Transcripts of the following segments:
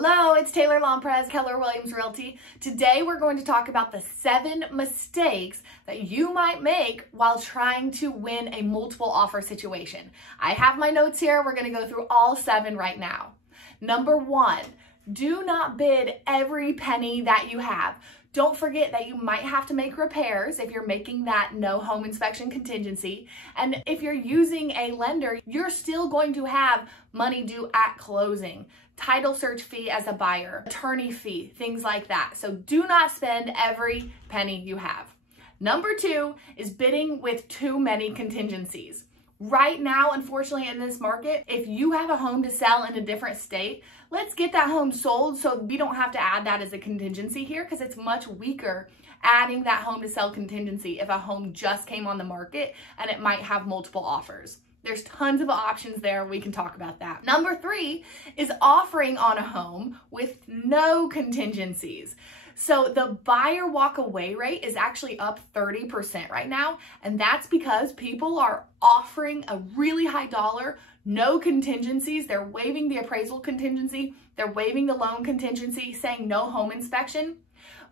Hello, it's Taylor Lomprez, Keller Williams Realty. Today we're going to talk about the 7 mistakes that you might make while trying to win a multiple offer situation. I have my notes here. We're going to go through all 7 right now. Number 1, do not bid every penny that you have. Don't forget that you might have to make repairs if you're making that no home inspection contingency. And if you're using a lender, you're still going to have money due at closing. Title search fee as a buyer, attorney fee, things like that. So do not spend every penny you have. Number 2 is bidding with too many contingencies. Right now, unfortunately, in this market, if you have a home to sell in a different state, let's get that home sold so we don't have to add that as a contingency here, because it's much weaker adding that home to sell contingency if a home just came on the market and it might have multiple offers. There's tons of options there. We can talk about that. Number 3 is offering on a home with no contingencies. So the buyer walk away rate is actually up 30% right now. And that's because people are offering a really high dollar, no contingencies. They're waiving the appraisal contingency. They're waiving the loan contingency, saying no home inspection.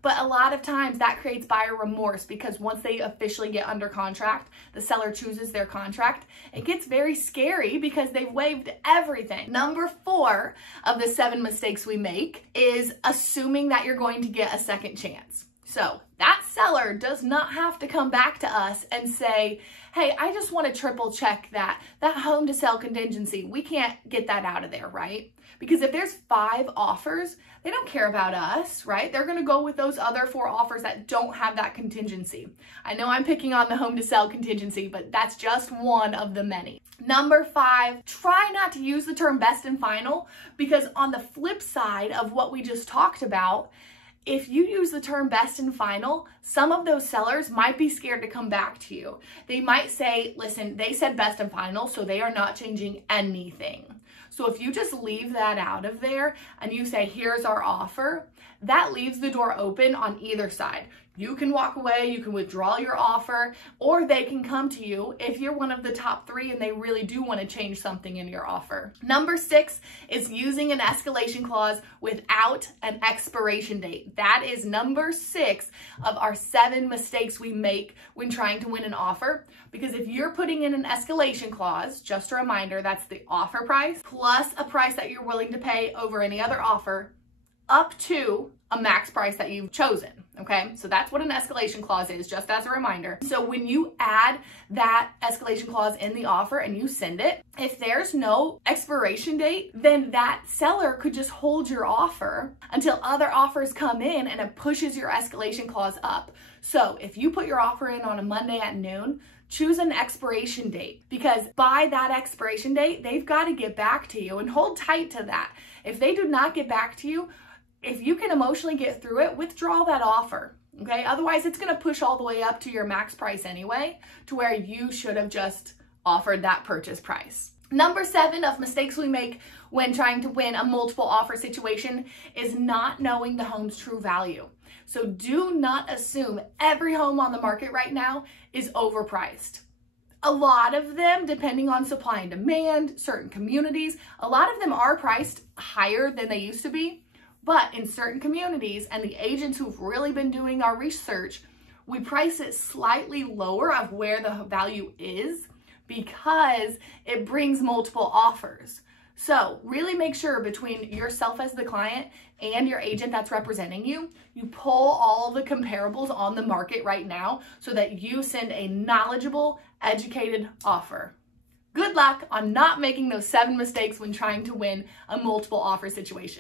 But a lot of times that creates buyer remorse because once they officially get under contract, the seller chooses their contract. It gets very scary because they've waived everything. Number 4 of the 7 mistakes we make is assuming that you're going to get a second chance. So that seller does not have to come back to us and say, hey, I just want to triple check that home to sell contingency. We can't get that out of there, right? Because if there's 5 offers, they don't care about us, right? They're going to go with those other 4 offers that don't have that contingency. I know I'm picking on the home to sell contingency, but that's just one of the many. Number 5, try not to use the term best and final, because on the flip side of what we just talked about, if you use the term best and final, some of those sellers might be scared to come back to you. They might say, listen, they said best and final, so they are not changing anything. So if you just leave that out of there and you say, here's our offer, that leaves the door open on either side. You can walk away, you can withdraw your offer, or they can come to you if you're one of the top 3 and they really do want to change something in your offer. Number 6 is using an escalation clause without an expiration date. That is number 6 of our 7 mistakes we make when trying to win an offer. Because if you're putting in an escalation clause, just a reminder, that's the offer price plus a price that you're willing to pay over any other offer up to a max price that you've chosen, okay? So that's what an escalation clause is, just as a reminder. So when you add that escalation clause in the offer and you send it, if there's no expiration date, then that seller could just hold your offer until other offers come in and it pushes your escalation clause up. So if you put your offer in on a Monday at noon, choose an expiration date, because by that expiration date, they've got to get back to you, and hold tight to that. If they do not get back to you, if you can emotionally get through it, withdraw that offer, okay? Otherwise, it's going to push all the way up to your max price anyway, to where you should have just offered that purchase price. Number 7 of mistakes we make when trying to win a multiple offer situation is not knowing the home's true value. So do not assume every home on the market right now is overpriced. A lot of them, depending on supply and demand, certain communities, a lot of them are priced higher than they used to be. But in certain communities, and the agents who've really been doing our research, we price it slightly lower of where the value is because it brings multiple offers. So really make sure between yourself as the client and your agent that's representing you, you pull all the comparables on the market right now so that you send a knowledgeable, educated offer. Good luck on not making those 7 mistakes when trying to win a multiple offer situation.